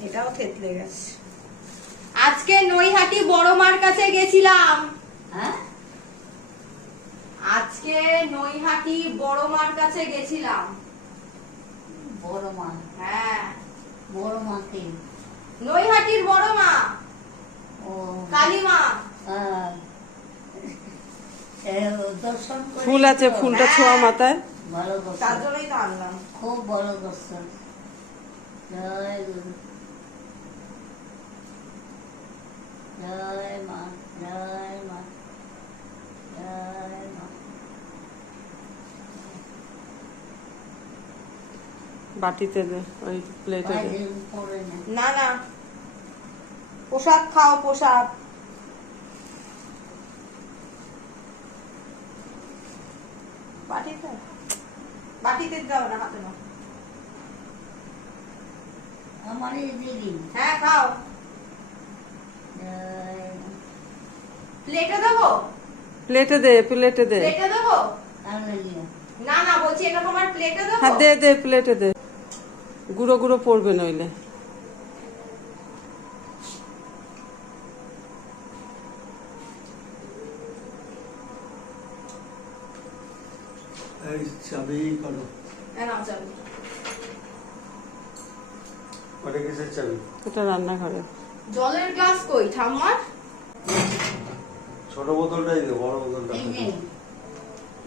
এটাও থেতলে গেছে। আজকে নৈহাটি বড় মার কাছে গেছিলাম। হ্যাঁ? আজকে নৈহাটি বড় মার কাছে গেছিলাম। বড় মা হ্যাঁ। বড় মাকে নৈহাটির বড় মা। ও। কালী মা। আহ, দর্শন ফুল আছে ফুলটা ছোঁয়া মাথায়। ভালো তার জন্যই তো আনলাম। খুব বড় দর্শন। জয় গুরু জয় মা জয় মা জয় মা বাটিতে দে ওই প্লেটে দে। না। না প্রসাদ খাও প্রসাদ বাটিতে? বাটিতে দাও না হাতে নাও। আমার দিদি হ্যাঁ খাও। প্লেটে দেবো? প্লেটে দে প্লেটে দে। প্লেটে দেবো? না না বলছি এটা তোমার প্লেটে দেবো? হ্যাঁ দে দে প্লেটে দে। গুঁড়ো গুঁড়ো পড়বে নইলে। চাবি করো। নাও ওটা কিসের চাবি? এটা রান্নাঘরে জলের গ্লাস কই ঠাম্মার? ছোট বোতলটাই দে বড় বোতলটা এই নে।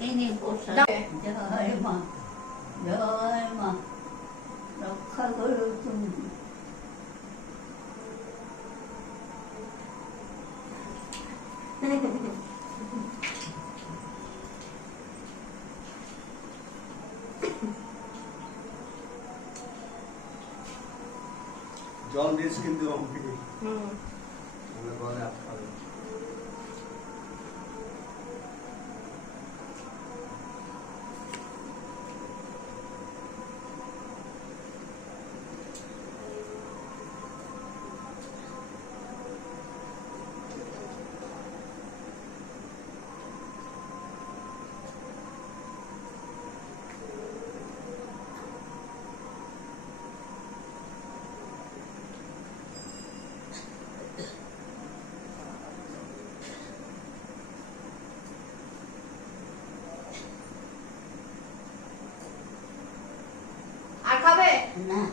এই নে জয় মা জয় মা। করো তুমি জল দিস কিন্তু আমাকে বলে 奶